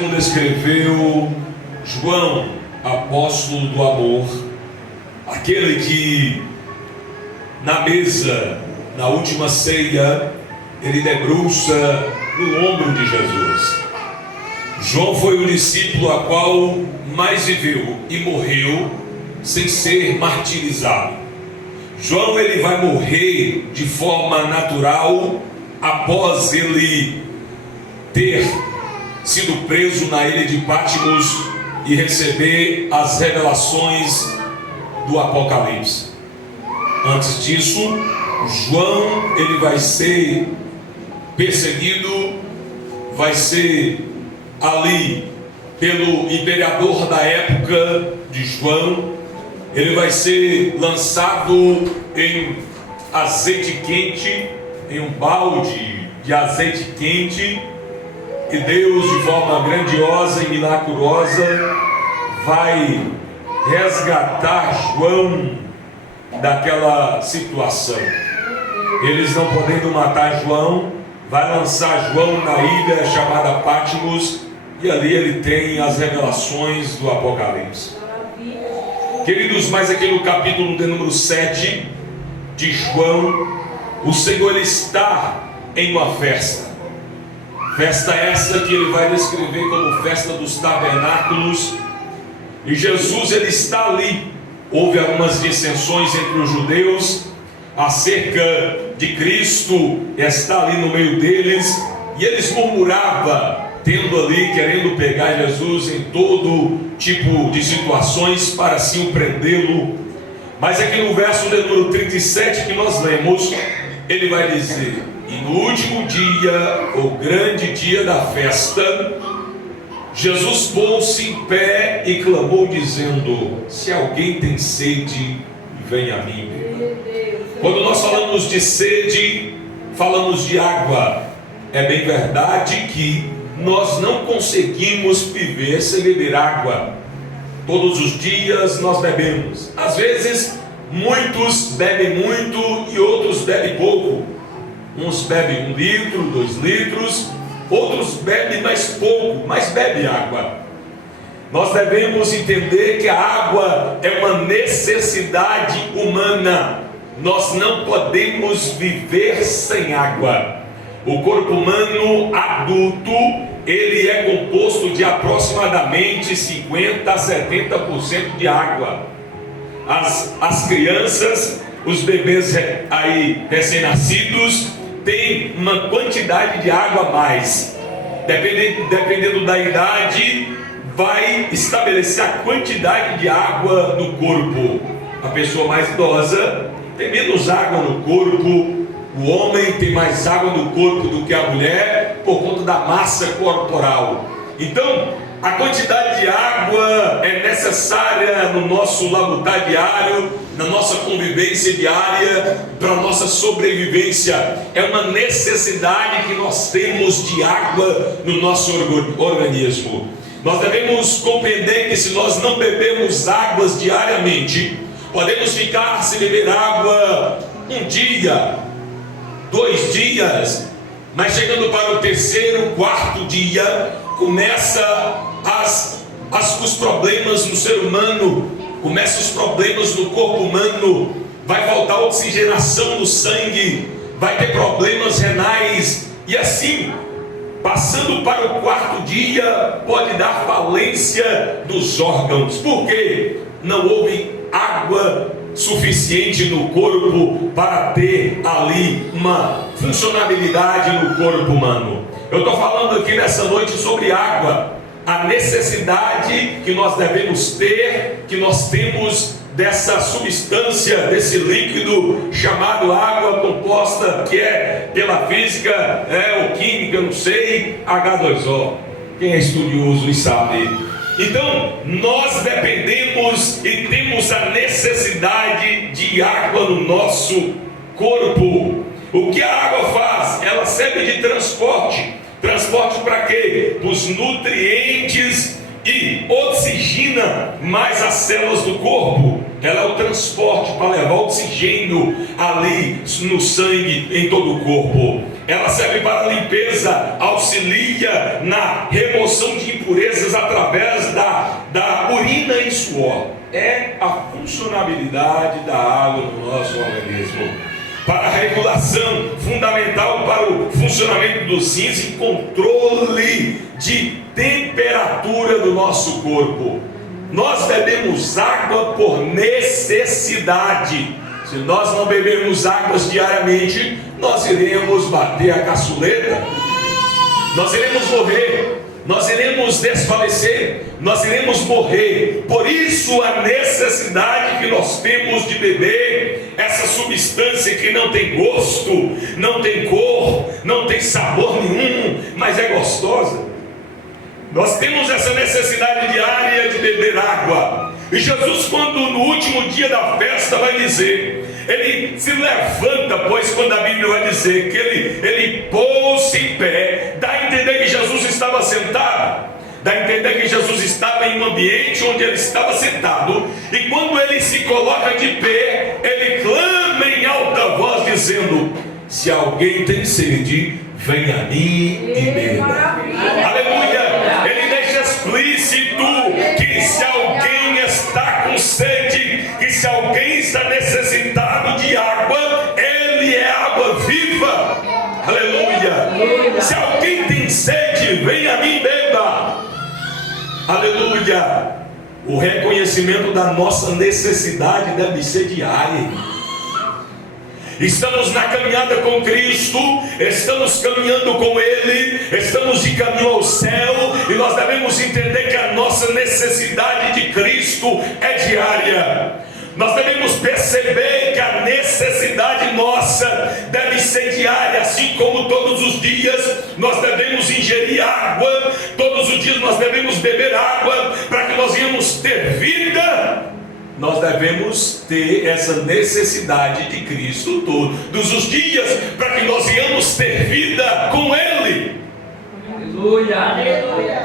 segundo escreveu João, apóstolo do amor, aquele que na mesa, na última ceia, ele debruça no ombro de Jesus. João foi o discípulo a qual mais viveu e morreu sem ser martirizado. João, ele vai morrer de forma natural após ele ter sido preso na ilha de Patmos e receber as revelações do Apocalipse. Antes disso, João, ele vai ser perseguido, vai ser ali pelo imperador da época de João, ele vai ser lançado em azeite quente, em um balde de azeite quente, e Deus, de forma grandiosa e milagrosa, vai resgatar João daquela situação. Eles não podendo matar João, vai lançar João na ilha chamada Patmos, e ali ele tem as revelações do Apocalipse. Queridos, mas aqui no capítulo de número 7 de João, o Senhor, ele está em uma festa. Festa essa que ele vai descrever como festa dos tabernáculos. E Jesus, ele está ali. Houve algumas dissensões entre os judeus acerca de Cristo, está ali no meio deles, e eles murmuravam, tendo ali, querendo pegar Jesus em todo tipo de situações para assim prendê-lo. Mas aqui no verso de número 37 que nós lemos, ele vai dizer: e no último dia, o grande dia da festa, Jesus pôs-se em pé e clamou dizendo: se alguém tem sede, venha a mim beber. Quando nós falamos de sede, falamos de água. É bem verdade que nós não conseguimos viver sem beber água. Todos os dias nós bebemos. Às vezes, muitos bebem muito e outros bebem pouco. Uns bebem 1 litro, 2 litros, outros bebem mais pouco, mas bebem água. Nós devemos entender que a água é uma necessidade humana. Nós não podemos viver sem água. O corpo humano adulto, ele é composto de aproximadamente 50% a 70% de água. As crianças, os bebês aí recém-nascidos, têm uma quantidade de água a mais. Dependendo da idade, vai estabelecer a quantidade de água no corpo. A pessoa mais idosa tem menos água no corpo. O homem tem mais água no corpo do que a mulher, por conta da massa corporal. Então, a quantidade de água é necessária no nosso labutar diário, na nossa convivência diária, para a nossa sobrevivência. É uma necessidade que nós temos de água no nosso organismo. Nós devemos compreender que se nós não bebermos águas diariamente, podemos ficar sem beber água 1 dia, 2 dias, mas chegando para o 3º, 4º dia, começa os problemas no ser humano, começam os problemas no corpo humano, vai faltar oxigenação no sangue, vai ter problemas renais, e assim, passando para o 4º dia, pode dar falência dos órgãos. Por quê? Não houve água suficiente no corpo para ter ali uma funcionalidade no corpo humano. Eu estou falando aqui nessa noite sobre água, a necessidade que nós devemos ter, que nós temos dessa substância, desse líquido chamado água, composta, que é pela física ou química, eu não sei, H2O. Quem é estudioso e sabe. Então, nós dependemos e temos a necessidade de água no nosso corpo. O que a água faz? Ela serve de transporte. Transporte para quê? Os nutrientes, e oxigena mais as células do corpo. Ela é o transporte para levar oxigênio ali no sangue, em todo o corpo. ela serve para limpeza, auxilia na remoção de impurezas através da urina e suor. É a funcionalidade da água no nosso organismo. Para a regulação, fundamental para o funcionamento dos rins e controle de temperatura do nosso corpo. Nós bebemos água por necessidade. Se nós não bebermos águas diariamente, nós iremos bater a caçuleta, nós iremos morrer, nós iremos desfalecer, nós iremos morrer. Por isso a necessidade que nós temos de beber essa substância que não tem gosto, não tem cor, não tem sabor nenhum, mas é gostosa. Nós temos essa necessidade diária de beber água. E Jesus, quando no último dia da festa vai dizer, ele se levanta, pois quando a Bíblia vai dizer que ele pôs-se em pé, dá a entender que Jesus estava sentado, dá a entender que Jesus estava em um ambiente onde ele estava sentado, e quando ele se coloca de pé, ele clama em alta voz dizendo: se alguém tem sede, venha a mim e beba. Aleluia! Ele deixa explícito que se alguém está com sede, que se alguém está necessitado de água, ele é água viva. Aleluia! Se alguém tem sede, venha a mim e beba. Aleluia! O reconhecimento da nossa necessidade deve ser diário. Estamos na caminhada com Cristo, estamos caminhando com Ele, estamos de caminho ao céu, e nós devemos entender que a nossa necessidade de Cristo é diária. Nós devemos perceber que a necessidade nossa deve ser diária, assim como todos os dias nós devemos ingerir água, todos os dias nós devemos beber água para que nós venhamos ter vida. Nós devemos ter essa necessidade de Cristo todos os dias, para que nós venhamos ter vida com Ele. Aleluia, aleluia.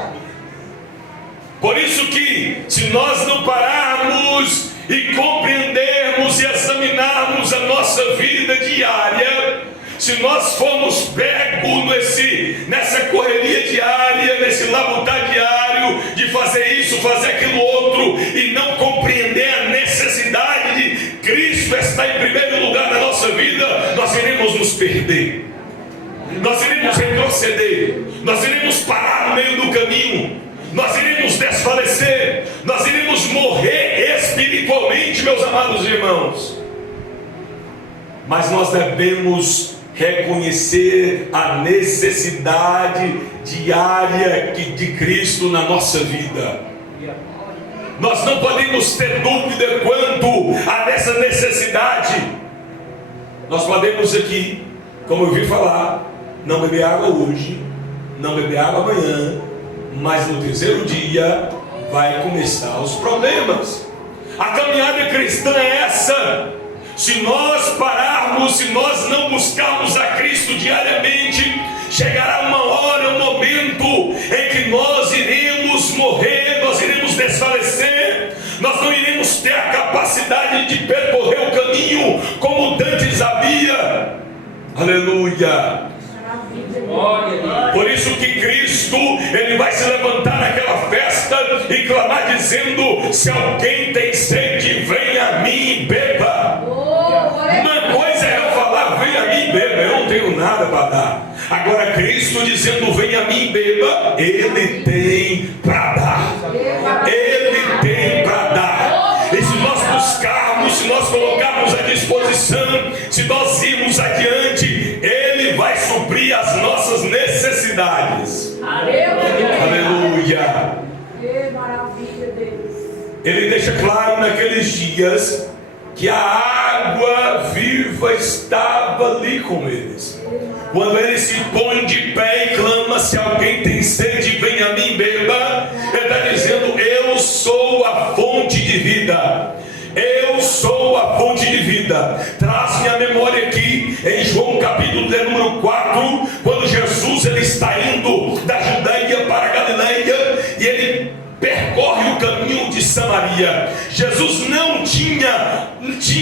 Por isso que, se nós não pararmos e compreendermos e examinarmos a nossa vida diária, se nós formos pegos nessa correria diária, nesse labutar diário, de fazer isso, fazer aquilo outro, e não compreender a necessidade de Cristo estar em primeiro lugar na nossa vida, nós iremos nos perder, nós iremos retroceder, nós iremos parar no meio do caminho, nós iremos desfalecer, nós iremos morrer espiritualmente, meus amados irmãos. Mas nós devemos reconhecer a necessidade diária de Cristo na nossa vida. Nós não podemos ter dúvida quanto a essa necessidade. Nós podemos aqui, como eu vi falar, não beber água hoje, não beber água amanhã, mas no terceiro dia vai começar os problemas. A caminhada cristã é essa. Se nós pararmos, se nós não buscarmos a Cristo diariamente, chegará uma hora, um momento em que nós iremos morrer, nós iremos desfalecer, nós não iremos ter a capacidade de percorrer o caminho como dantes havia. Aleluia! Por isso que Cristo, Ele vai se levantar naquela festa e clamar dizendo: se alguém tem sede, venha a mim e beba. Uma coisa é eu falar: venha a mim e beba, eu não tenho nada para dar. Agora Cristo dizendo: venha a mim e beba, Ele tem para dar. Ele tem para dar. E se nós buscarmos, se nós colocarmos à disposição, se nós irmos adiante, Ele vai suprir as nossas necessidades. Aleluia. Que maravilha, Deus. Ele deixa claro naqueles dias que a água viva estava ali com eles. Quando ele se põe de pé e clama: se alguém tem sede, venha a mim e beba, ele está dizendo: eu sou a fonte de vida. Eu sou a fonte de vida. Traz-me a memória aqui em João capítulo de número 4, quando Jesus ele está indo da Judeia para a Galileia e ele percorre o caminho de Samaria. Jesus não tinha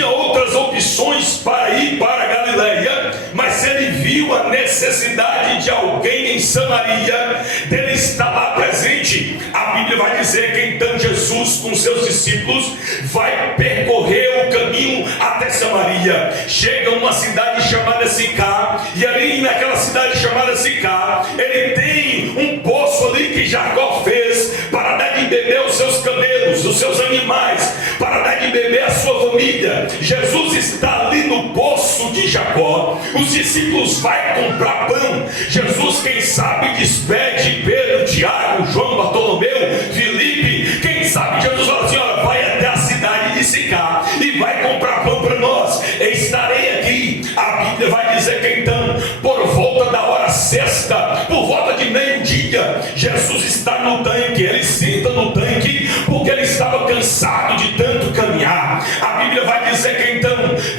outras opções para ir para a Galileia, mas ele viu a necessidade de alguém em Samaria, dele estar lá presente. A Bíblia vai dizer que então Jesus com seus discípulos vai percorrer o caminho até Samaria, chega a uma cidade chamada Sicá, e ali naquela cidade chamada Sicá, ele tem um poço ali que Jacó fez para dar de beber aos seus camelos, os seus animais, para dar de beber à sua família. Jesus está ali no poço de Jacó, os discípulos vão comprar pão. Jesus, quem sabe, despede Pedro, Tiago, João, Bartolomeu, Filipe. Quem sabe Jesus fala assim: olha, vai até a cidade de Sicá e vai comprar pão para nós, eu estarei aqui. A Bíblia vai dizer que então, por volta da hora sexta, por volta de meio-dia, Jesus está no tanque. Ele senta no tanque porque ele estava cansado de tanto caminhar. A Bíblia vai dizer que então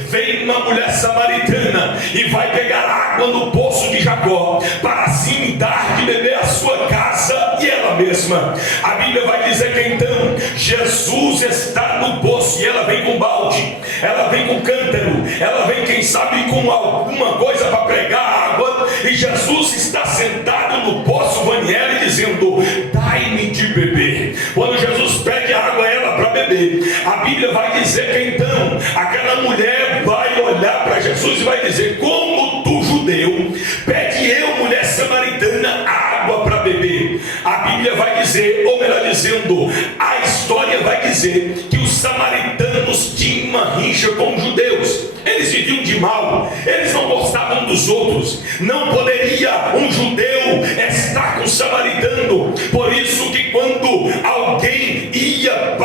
vem uma mulher samaritana e vai pegar água no poço de Jacó, para assim dar de beber à sua casa e ela mesma. A Bíblia vai dizer que então Jesus está no poço e ela vem com balde, ela vem com cântaro, ela vem, quem sabe, com alguma coisa para pregar água, e Jesus está sentado no poço Vanieri dizendo: dai-me de beber. Quando Jesus pede água a ela para beber, a Bíblia vai dizer que então aquela mulher vai olhar para Jesus e vai dizer: como tu, judeu, pede eu, mulher samaritana, água para beber? A Bíblia vai dizer, ou melhor dizendo, a história vai dizer que os samaritanos tinham uma rixa com os judeus. Eles viviam de mal, eles não gostavam dos outros. Não poderia um judeu estar com um samaritano. Por isso que quando alguém ia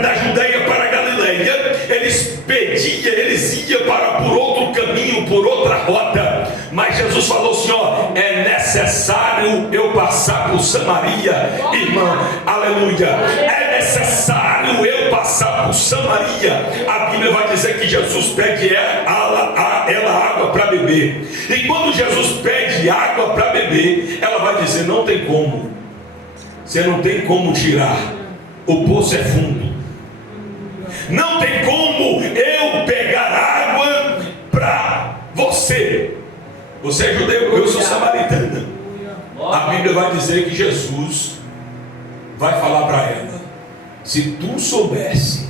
da Judeia para a Galileia, eles iam por outro caminho, por outra rota. Mas Jesus falou assim: ó, é necessário eu passar por Samaria, irmã, aleluia, é necessário eu passar por Samaria. A Bíblia vai dizer que Jesus pede ela água para beber, e quando Jesus pede água para beber, ela vai dizer: não tem como, você não tem como tirar, o poço é fundo, não tem como eu pegar água para você. Você é judeu, eu sou samaritana. A Bíblia vai dizer que Jesus vai falar para ela: se tu soubesse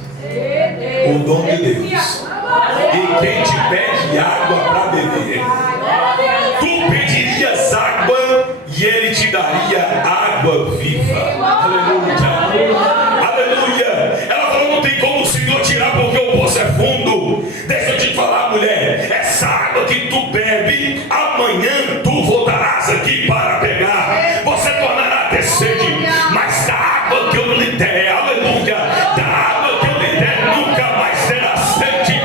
o dom de Deus e quem te pede água para beber, tu pedirias água e ele te daria água viva. Aleluia, aleluia. Ela falou: não tem como o Senhor tirar porque o poço é fundo. Deixa eu te falar, mulher, essa água que tu bebe, amanhã tu voltarás aqui para pegar. Você tornará a ter sede, mas da água que eu lhe der, aleluia, da água que eu lhe der, nunca mais terá sede,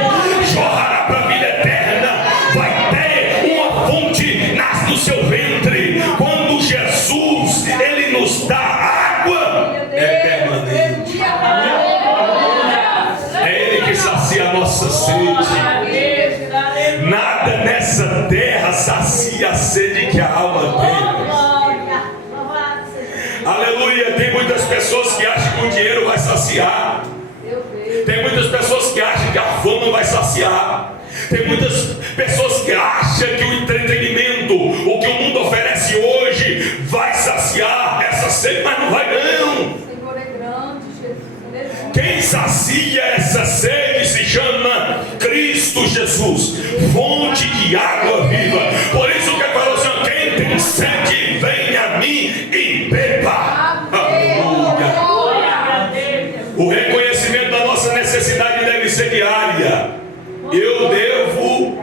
jorrará para a vida eterna. Vai ter uma fonte, nasce no seu ventre. Quando Jesus, ele nos dá água, é permanente, é ele que sacia a nossa sede. Nada nessa terra sacia a sede que a alma tem. Aleluia. Tem muitas pessoas que acham que o dinheiro vai saciar. Tem muitas pessoas que acham que a fama vai saciar. Tem muitas pessoas que acham que o entretenimento, o que o mundo oferece hoje, vai saciar essa sede, mas não vai não. Quem sacia essa sede se chama Cristo Jesus, fonte de água viva. Por isso que ele falou assim: quem tem sede, vem a mim e beba. Aleluia. O reconhecimento da nossa necessidade deve ser diária. Eu devo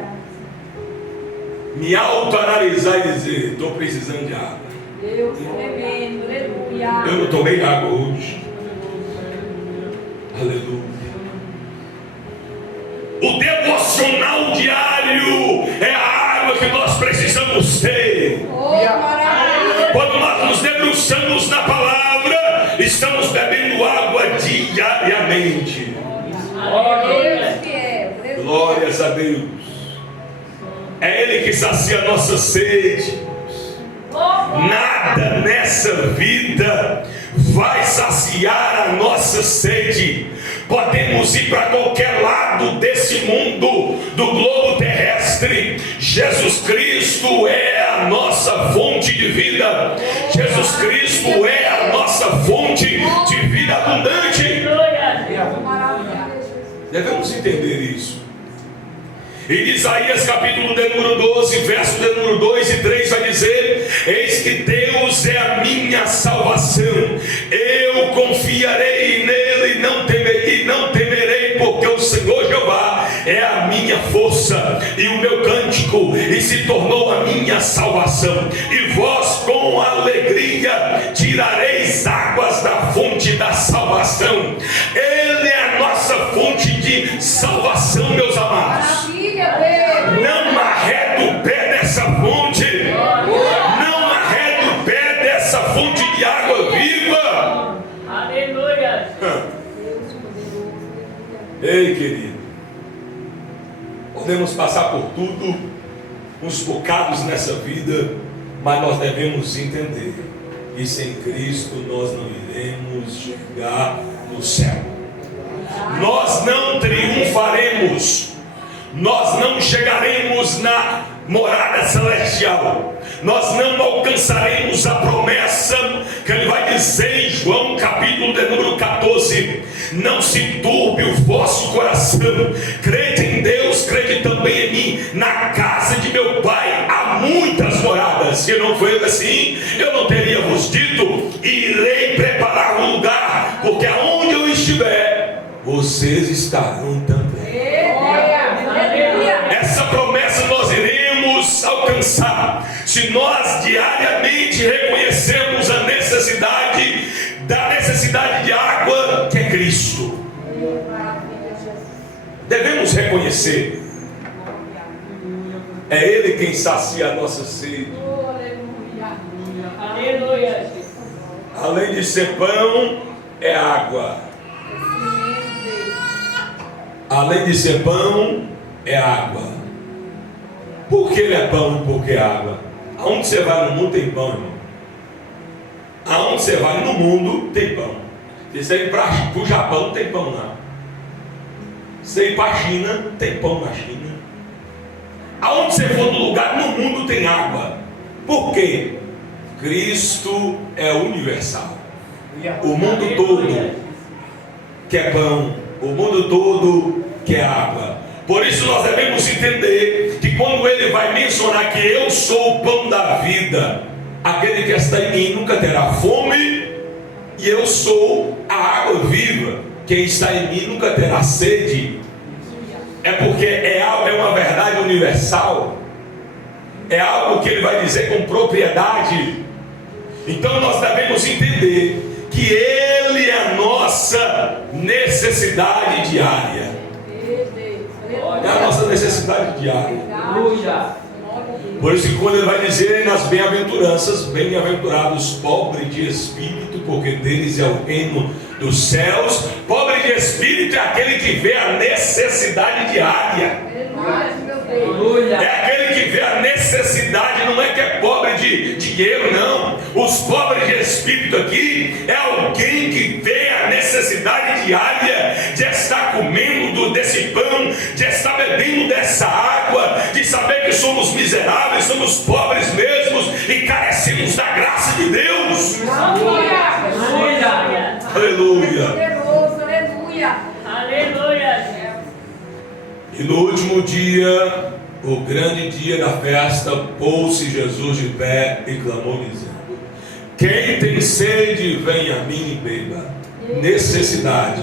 me autoanalisar e dizer: estou precisando de água. Eu não tomei água hoje. Aleluia. O devocional diário é a água que nós precisamos ter. Quando nós nos debruçamos na palavra, estamos bebendo água diariamente. Glórias a Deus. É Ele que sacia a nossa sede. Nada nessa vida vai saciar a nossa sede. Podemos ir para qualquer lado desse mundo, do globo terrestre. Jesus Cristo é a nossa fonte de vida. Jesus Cristo é a nossa fonte de vida abundante. Devemos entender isso. Em Isaías capítulo de número 12, verso de número 2 e 3 vai dizer: eis que Deus é a minha salvação, eu confiarei nele e não temerei, porque o Senhor Jeová é a minha força e o meu cântico, e se tornou a minha salvação. E vós com alegria tirareis águas da fonte da salvação. Ele é a nossa fonte de salvação, meus amados. Não arreda o pé dessa fonte. Não arreda o pé dessa fonte de água viva. Aleluia. Ei, querido, podemos passar por tudo, uns bocados nessa vida, mas nós devemos entender que sem Cristo nós não iremos chegar no céu. Nós não triunfaremos. Nós não chegaremos na morada celestial. Nós não alcançaremos a promessa que ele vai dizer em João capítulo de número 14: não se turbe o vosso coração, crede em Deus, crede também em mim. Na casa de meu pai há muitas moradas. Se não for assim, eu não teria vos dito: irei preparar um lugar, porque aonde eu estiver, vocês estarão também. Essa promessa nós iremos alcançar se nós diariamente reconhecermos a necessidade de água, que é Cristo. Devemos reconhecer. É Ele quem sacia a nossa sede. Além de ser pão, é água. Além de ser pão, é água. Por que ele é pão e por que água? Aonde você vai no mundo tem pão, irmão. Aonde você vai no mundo tem pão. Se você ir para o Japão, tem pão lá. Se você ir para a China, tem pão na China. Aonde você for no lugar no mundo tem água. Por quê? Cristo é universal. O mundo todo quer pão. O mundo todo quer água. Por isso nós devemos entender que quando ele vai mencionar que eu sou o pão da vida, aquele que está em mim nunca terá fome, e eu sou a água viva, quem está em mim nunca terá sede. É porque é uma verdade universal, é algo que ele vai dizer com propriedade. Então nós devemos entender que ele é a nossa necessidade diária. É a nossa necessidade diária. Por isso que quando ele vai dizer nas bem-aventuranças: bem-aventurados pobres de espírito, porque deles é o reino dos céus. Pobre de espírito é aquele que vê a necessidade diária. É aquele que vê a necessidade, não é que é pobre de dinheiro, não. Os pobres de espírito aqui é alguém que vê a necessidade diária de estar comendo desse pão, de estar bebendo dessa água, de saber que somos miseráveis, somos pobres mesmos e carecemos da graça de Deus. Aleluia. Aleluia. Aleluia. E no último dia, o grande dia da festa, pôs-se Jesus de pé e clamou dizendo: quem tem sede, venha a mim e beba. Necessidade.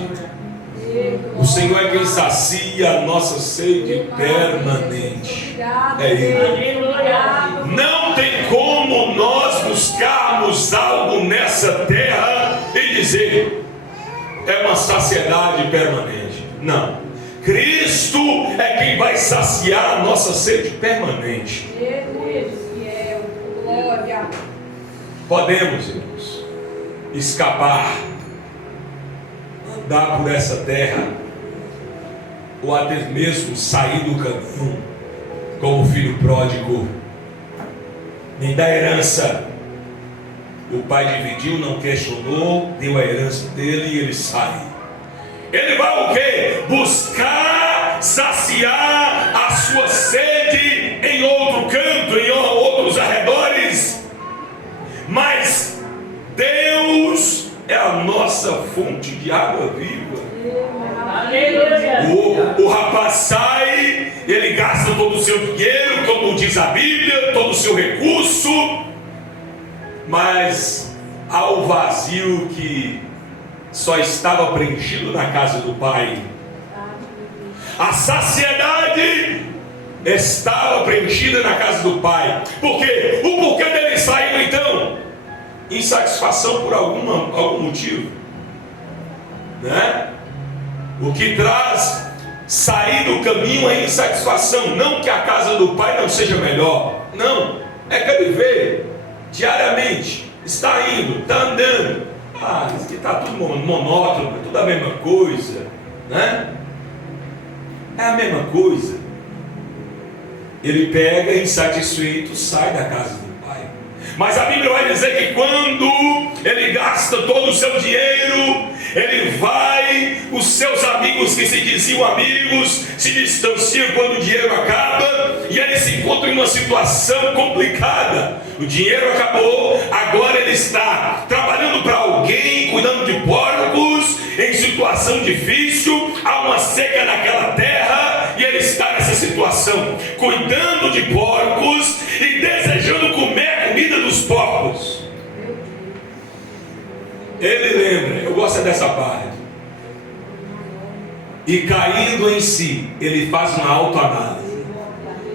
O Senhor é quem sacia a nossa sede permanente. É Ele. Não tem como nós buscarmos algo nessa terra e dizer: é uma saciedade permanente. Não. Cristo é quem vai saciar a nossa sede permanente. Podemos, irmãos, escapar, andar por essa terra, ou até mesmo sair do caminho, como o filho pródigo. Nem da herança, o pai dividiu, não questionou, deu a herança dele e ele sai. Ele vai o quê? Buscar saciar a sua sede em outro nossa fonte de água viva. Aleluia. O rapaz sai, ele gasta todo o seu dinheiro, como diz a Bíblia, todo o seu recurso, mas há o vazio que só estava preenchido na casa do pai. A saciedade estava preenchida na casa do pai. Por quê? O porquê dele saiu então? Insatisfação por algum motivo, né? O que traz sair do caminho é insatisfação. Não que a casa do pai não seja melhor, não, é que ele vê diariamente, está indo, está andando, isso aqui está tudo monótono, é tudo a mesma coisa, né? É a mesma coisa. Ele pega, insatisfeito, sai da casa do pai. Mas a Bíblia vai dizer que quando ele gasta todo o seu dinheiro, ele vai, os seus amigos que se diziam amigos se distanciam quando o dinheiro acaba, e ele se encontra em uma situação complicada. O dinheiro acabou, agora ele está trabalhando para alguém, cuidando de porcos, em situação difícil, há uma seca naquela terra, e ele está nessa situação, cuidando de porcos e desejando comer a comida dos porcos. Ele lembra, eu gosto dessa parte, e caindo em si, ele faz uma autoanálise.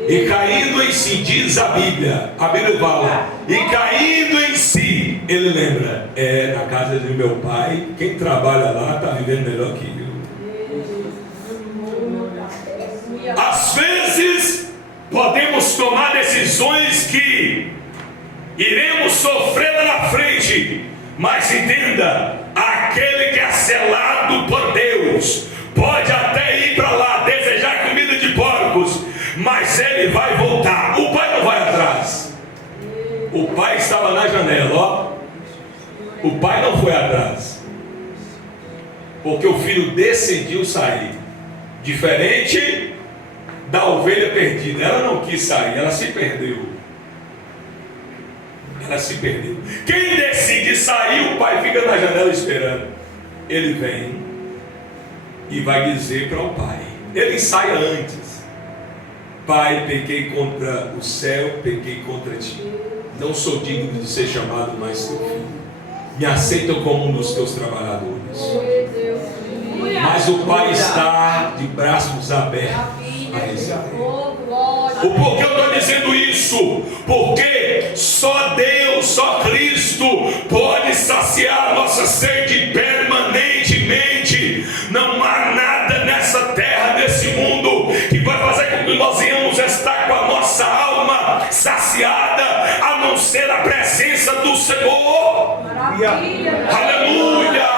E caindo em si, diz a Bíblia fala, e caindo em si, ele lembra, na casa do meu pai, quem trabalha lá está vivendo melhor que eu. Às vezes podemos tomar decisões que iremos sofrer lá na frente, mas entenda, aquele que é selado por Deus pode até ir para lá desejar comida de porcos, mas ele vai voltar. O pai não vai atrás. O pai estava na janela, ó. O pai não foi atrás, porque o filho decidiu sair. Diferente da ovelha perdida, ela não quis sair, ela se perdeu. Ela se perdeu. Quem decide sair, o pai fica na janela esperando. Ele vem e vai dizer para o pai. Ele ensaia antes: pai, pequei contra o céu, pequei contra ti. Não sou digno de ser chamado mais teu filho. Me aceitam como um dos teus trabalhadores. Mas o pai está de braços abertos a receber. O porquê eu estou dizendo isso? Porque só Deus, só Cristo pode saciar nossa sede permanentemente. Não há nada nessa terra, nesse mundo, que vai fazer com que nós venhamos estar com a nossa alma saciada, a não ser a presença do Senhor. Maravilha. Aleluia.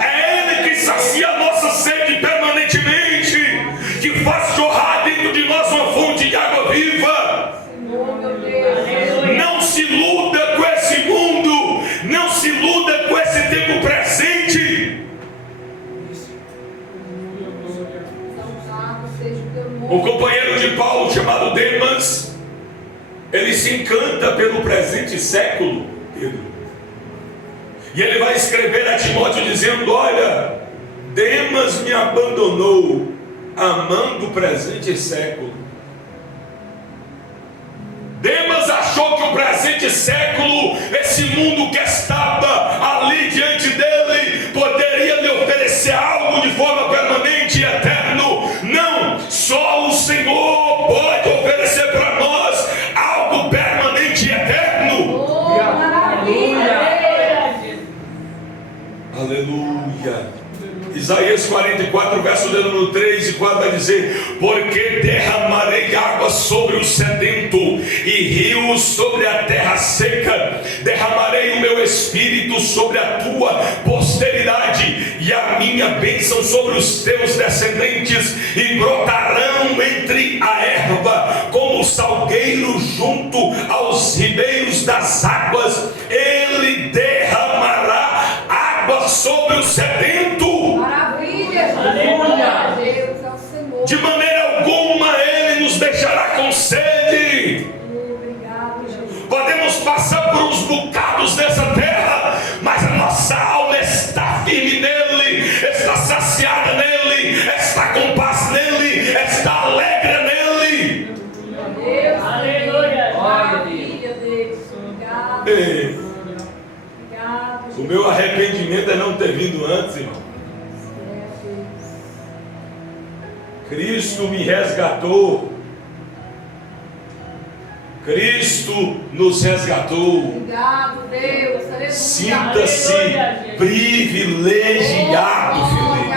É Ele que sacia a nossa sede permanentemente, que faz jorrar dentro de nós uma fonte de água viva. Não se iluda com esse mundo, não se iluda com esse tempo presente. Um companheiro de Paulo chamado Demas, ele se encanta pelo presente século, Pedro, e ele vai escrever a Timóteo dizendo: olha, Demas me abandonou, amando o presente século. Demas achou que o presente século, esse mundo que estava ali diante dele, poderia lhe oferecer algo de forma permanente e eterno. Não, só o Senhor pode oferecer para nós algo permanente e eterno. Oh, maravilha! Aleluia. Isaías 44, verso de número 3 e 4 vai dizer: porque derramarei água sobre o sedento e rios sobre a terra seca, derramarei o meu espírito sobre a tua posteridade e a minha bênção sobre os teus descendentes, e brotarão entre a erva como o salgueiro junto aos ribeiros das águas. Ele derramará água sobre o sedento. Maravilha! Aleluia! Deus é o Senhor. De maneira alguma Ele nos deixará com sede. Obrigado, Jesus. Podemos passar por uns bocados dessa terra, mas a nossa O meu arrependimento é não ter vindo antes, irmão. Cristo me resgatou. Cristo nos resgatou. Obrigado, Deus. Aleluia. Sinta-se privilegiado, Felipe.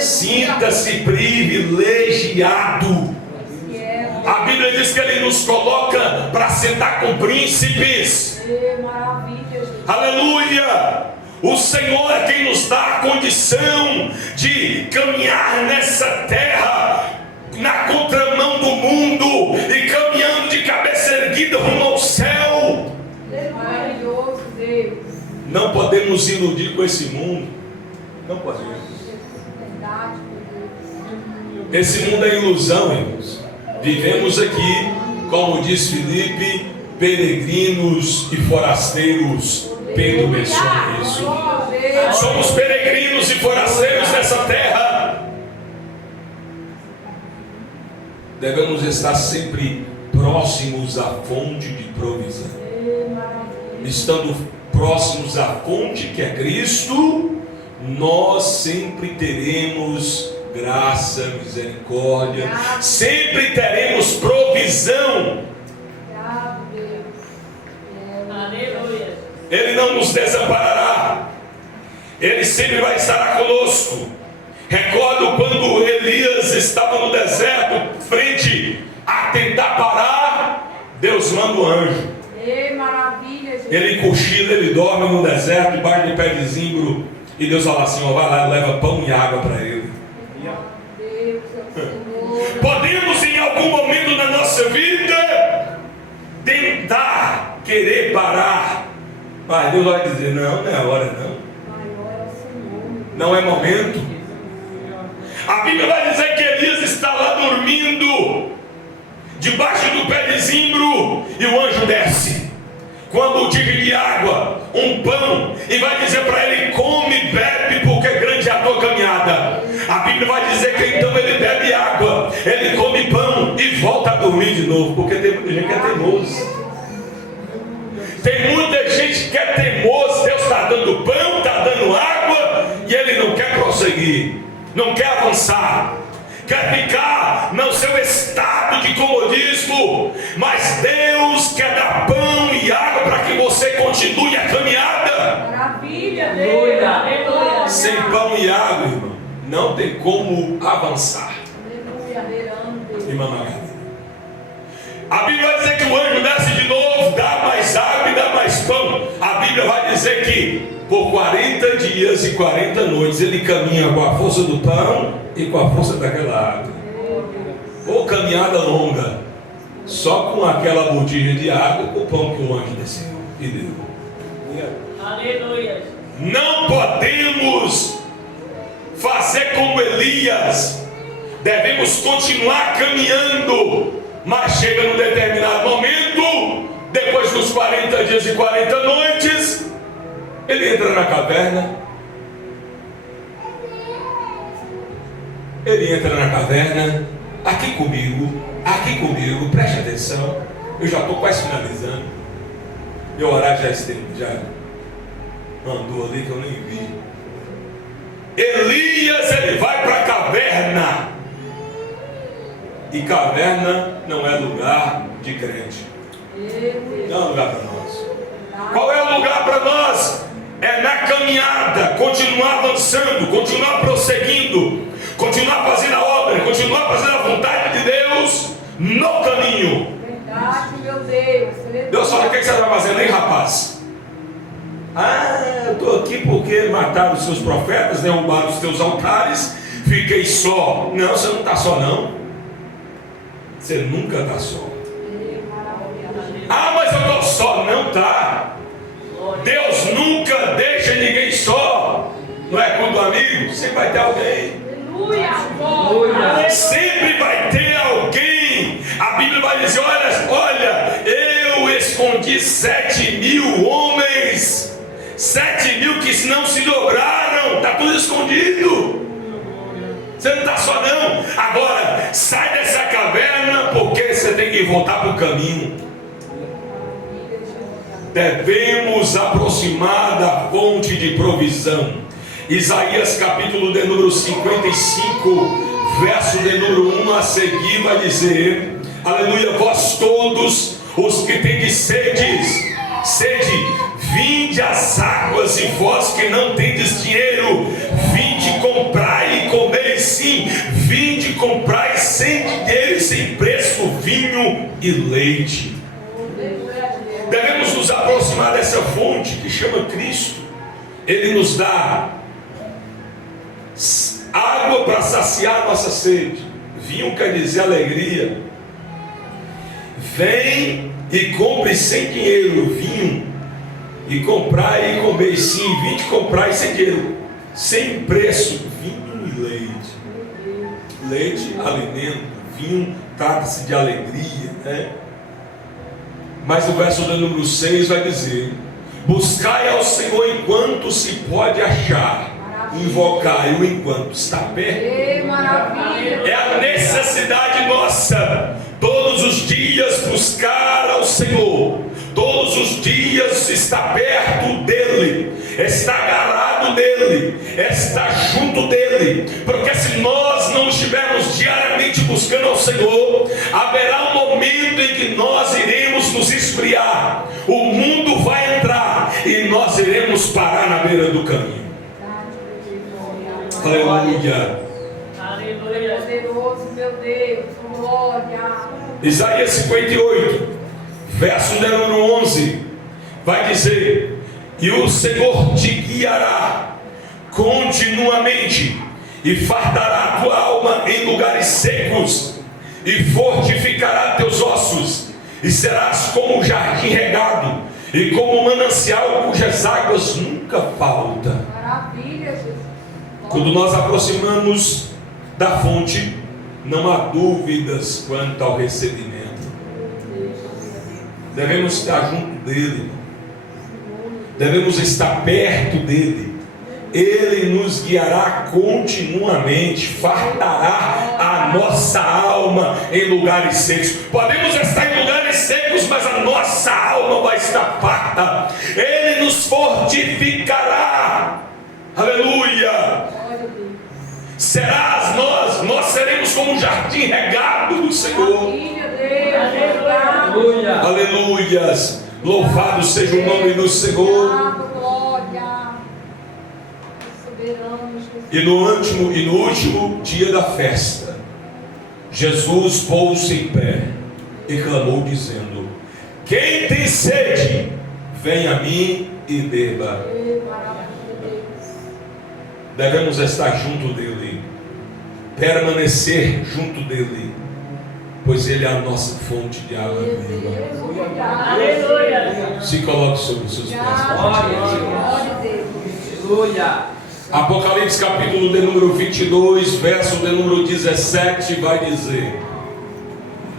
Sinta-se privilegiado. A Bíblia diz que Ele nos coloca para sentar com príncipes. Maravilha. Aleluia! O Senhor é quem nos dá a condição de caminhar nessa terra na contramão do mundo e caminhando de cabeça erguida rumo ao céu. Maravilhoso, Deus. Não podemos iludir com esse mundo. Não podemos. Verdade, Deus. Esse mundo é ilusão, irmãos. Vivemos aqui, como diz Filipe, peregrinos e forasteiros. Pedro menciona isso. Somos peregrinos e forasteiros nessa terra. Devemos estar sempre próximos à fonte de provisão. Estando próximos à fonte que é Cristo, nós sempre teremos graça, misericórdia, sempre teremos provisão. Ele não nos desamparará. Ele sempre vai estar conosco. Recordo quando Elias estava no deserto, frente a tentar parar, Deus manda um anjo. Maravilha, Jesus. Ele cochila, ele dorme no deserto, debaixo de pé de zimbro, e Deus fala assim: ó, vai lá e leva pão e água para ele. Deus, Senhor. Podemos em algum momento da nossa vida tentar, querer parar, mas Deus vai dizer: não, não é hora não. Maior é o Senhor. Não é momento. A Bíblia vai dizer que Elias está lá dormindo, debaixo do pé de zimbro, e o anjo desce. Quando divide água, um pão, e vai dizer para ele: come e bebe, porque grande é a tua caminhada. A Bíblia vai dizer que então ele bebe água, ele come pão e volta a dormir de novo, porque tem muita gente que é teimoso. Tem muita gente que é teimoso. Deus está dando pão, está dando água, e ele não quer prosseguir, não quer avançar, quer ficar no seu estado de comodismo. Mas Deus quer dar pão e água para que você continue a caminhada. Maravilha, Deus. Aleluia. Sem pão e água, irmão, não tem como avançar. Aleluia. Irmã Margarida, a Bíblia vai dizer que o anjo desce de novo, dá mais água e dá mais pão. A Bíblia vai dizer que por 40 dias e 40 noites ele caminha com a força do pão e com a força daquela água. Ou caminhada longa, só com aquela botija de água, o pão que o anjo desceu e deu. Aleluia. Não podemos fazer como Elias. Devemos continuar caminhando, mas chega num determinado momento, depois dos 40 dias e 40 noites, ele entra na caverna. Ele entra na caverna. Aqui comigo, preste atenção. Eu já estou quase finalizando. Meu horário já andou ali que eu nem vi. Elias, ele vai para a caverna. E caverna não é lugar de crente. Não é lugar para nós. Qual é o lugar para nós? É na caminhada, continuar avançando, continuar prosseguindo, continuar fazendo a obra, continuar fazendo a vontade de Deus no caminho. Verdade, meu Deus. Deus fala: o que você está fazendo aí, rapaz? Eu estou aqui porque mataram os seus profetas, derrubaram os teus altares, fiquei só. Não, você não está só não. Você nunca está só. Mas eu estou só. Não está. Deus nunca deixa ninguém só. Não é quando amigo, sempre vai ter alguém. Aleluia. Sempre vai ter alguém. A Bíblia vai dizer: olha, eu escondi 7.000 homens, 7.000 que não se dobraram. Está tudo escondido. Você não está só não. Agora sai dessa caverna, porque você tem que voltar para o caminho. devemos aproximar da fonte de provisão. Isaías capítulo de número 55, verso de número 1 a seguir vai dizer: aleluia, vós todos os que tendes sede, vinde às águas, e vós que não tendes dinheiro, vinde comprai e comei. Sim, vinde comprai sem dinheiro e sem preço vinho e leite. Devemos nos aproximar dessa fonte que chama Cristo. Ele nos dá água para saciar nossa sede. Vinho quer dizer alegria. Vem e compre sem dinheiro vinho, e comprai e comei. Sim, vinde comprai sem dinheiro, sem preço, vinho e leite. Leite, alimento, vinho trata-se de alegria, né? Mas o verso do número 6 vai dizer: buscai ao Senhor enquanto se pode achar, invocai-o enquanto está perto. É a necessidade nossa, todos os dias buscar ao Senhor, todos os dias estar perto dEle, estar agarrado nele, estar junto dEle, porque se nós não estivermos diariamente buscando ao Senhor, haverá um momento em que nós iremos nos esfriar, o mundo vai entrar e nós iremos parar na beira do caminho. Aleluia. Aleluia. Poderoso, meu Deus. Glória. Isaías 58, verso de número 11, vai dizer: e o Senhor te guiará continuamente, e fartará a tua alma em lugares secos, e fortificará teus ossos, e serás como um jardim regado, e como um manancial cujas águas nunca faltam. Maravilha, Jesus. Quando nós aproximamos da fonte, não há dúvidas quanto ao recebimento. Devemos estar junto dele, devemos estar perto dele. Ele nos guiará continuamente, fartará a nossa alma em lugares secos. Podemos estar em lugares secos, mas a nossa alma vai estar farta. Ele nos fortificará. Aleluia. Serás nós seremos como um jardim regado do Senhor. Aleluia. Aleluias. Louvado seja o nome do Senhor. E no último dia da festa, Jesus pôs-se em pé e clamou dizendo: quem tem sede, vem a mim e beba. Devemos estar junto dele, permanecer junto dele, pois ele é a nossa fonte de água viva. Aleluia. Se coloque sobre os seus pés. Aleluia. Apocalipse capítulo de número 22, verso de número 17 vai dizer: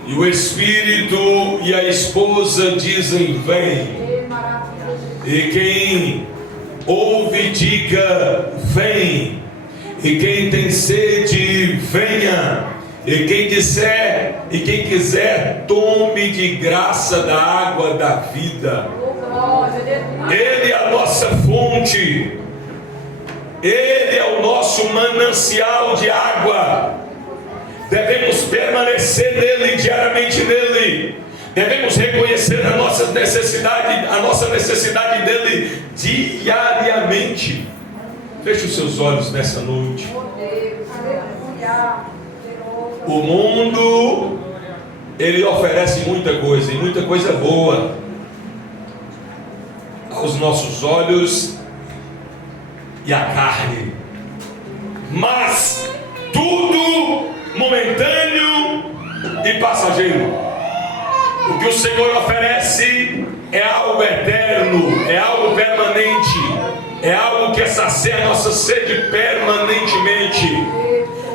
e o Espírito e a esposa dizem: vem. E quem ouve diga: vem. E quem tem sede, venha. E quem quiser, tome de graça da água da vida. Ele é a nossa fonte. Ele é o nosso manancial de água. Devemos permanecer nele, diariamente nele. Devemos reconhecer a nossa necessidade dele diariamente. Feche os seus olhos nessa noite. O mundo, ele oferece muita coisa, e muita coisa boa aos nossos olhos e a carne, mas tudo momentâneo e passageiro. O que o Senhor oferece é algo eterno, é algo permanente, é algo que sacia a nossa sede permanentemente.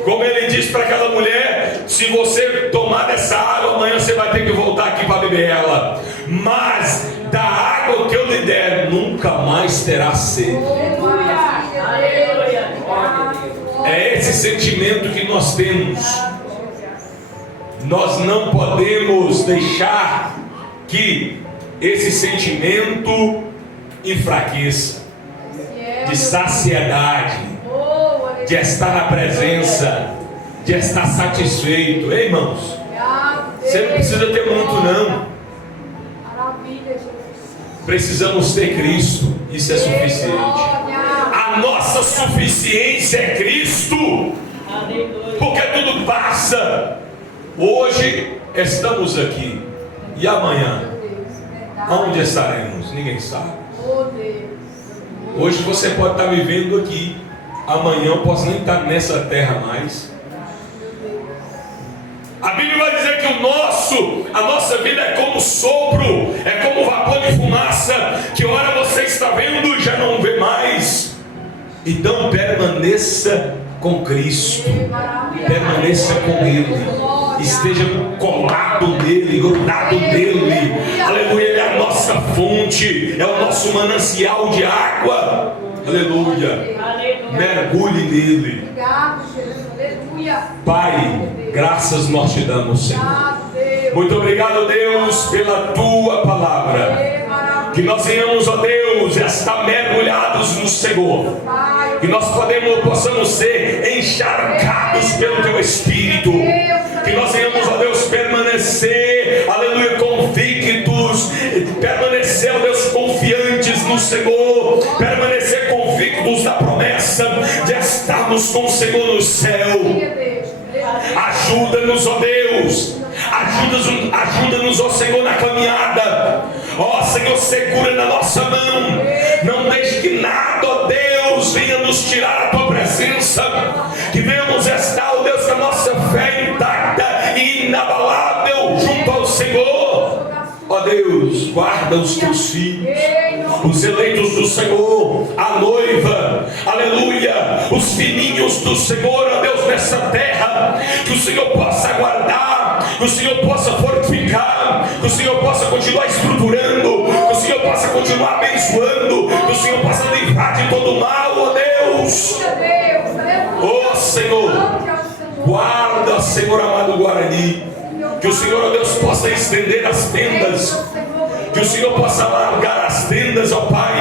Como ele disse para aquela mulher: se você tomar dessa água, amanhã você vai ter que voltar aqui para beber ela, mas da água que eu lhe der, nunca mais terá sede. É esse sentimento que nós temos. Nós não podemos deixar que esse sentimento enfraqueça, de saciedade, de estar na presença, de estar satisfeito. Ei, irmãos, você não precisa ter muito, não. Precisamos ter Cristo, isso é suficiente. A nossa suficiência é Cristo, porque tudo passa. Hoje estamos aqui, e amanhã aonde estaremos? Ninguém sabe. Hoje você pode estar vivendo aqui, amanhã eu posso nem estar nessa terra mais. A Bíblia vai dizer que a nossa vida é como sopro, é como vapor de fumaça, que ora você está vendo e já não vê mais. Então permaneça com Cristo, permaneça com Ele, esteja colado nele, grudado nele. Aleluia, Ele é a nossa fonte, é o nosso manancial de água. Aleluia, mergulhe nele. Pai, graças nós te damos, Senhor. Muito obrigado, Deus, pela tua palavra. Que nós venhamos, ó Deus, estar mergulhados no Senhor. Que nós possamos ser encharcados pelo teu Espírito. Que nós venhamos, ó Deus, permanecer, aleluia, convictos. Permanecer, ó Deus, confiantes no Senhor. Permanecer convictos da promessa de estarmos com o Senhor no céu. Ajuda-nos, ó Deus. Ajuda-nos, ó Senhor, na caminhada. Ó Senhor, segura na nossa mão. Não deixe que nada, ó Deus, venha nos tirar a tua presença. Que venhamos estar, ó Deus, com a nossa fé intacta e inabalável junto ao Senhor. Ó Deus, guarda os teus filhos, os eleitos do Senhor, a noiva, aleluia, os filhinhos do Senhor, ó Deus, nessa terra. Que o Senhor possa guardar, que o Senhor possa fortificar, que o Senhor possa continuar estruturando, que o Senhor possa continuar abençoando, que o Senhor possa livrar de todo mal, ó Deus. Ó Senhor, guarda, Senhor amado Guarani. Que o Senhor, ó Deus, possa estender as tendas, que o Senhor possa largar as tendas, ó Pai.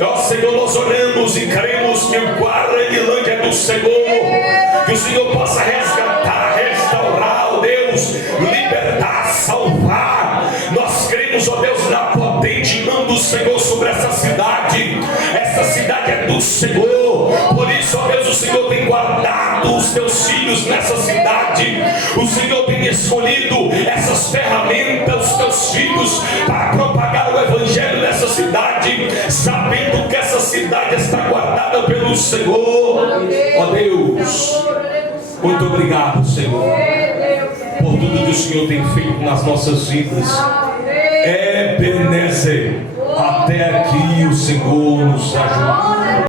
Ó Senhor, nós oramos e cremos que o guarda e milagre é do Senhor. Que o Senhor possa resgatar, restaurar, ó Deus, libertar, salvar. Nós cremos, ó Deus, na potente mão do Senhor sobre essa cidade. Essa cidade é do Senhor. Por isso, ó Deus, o Senhor tem guardado os teus filhos nessa cidade. O Senhor tem escolhido essas ferramentas, os teus filhos, para propagar o Evangelho nessa cidade, sabendo que essa cidade está guardada pelo Senhor. Ó Deus, muito obrigado, Senhor, por tudo que o Senhor tem feito nas nossas vidas. Ebenezer, até aqui o Senhor nos ajuda.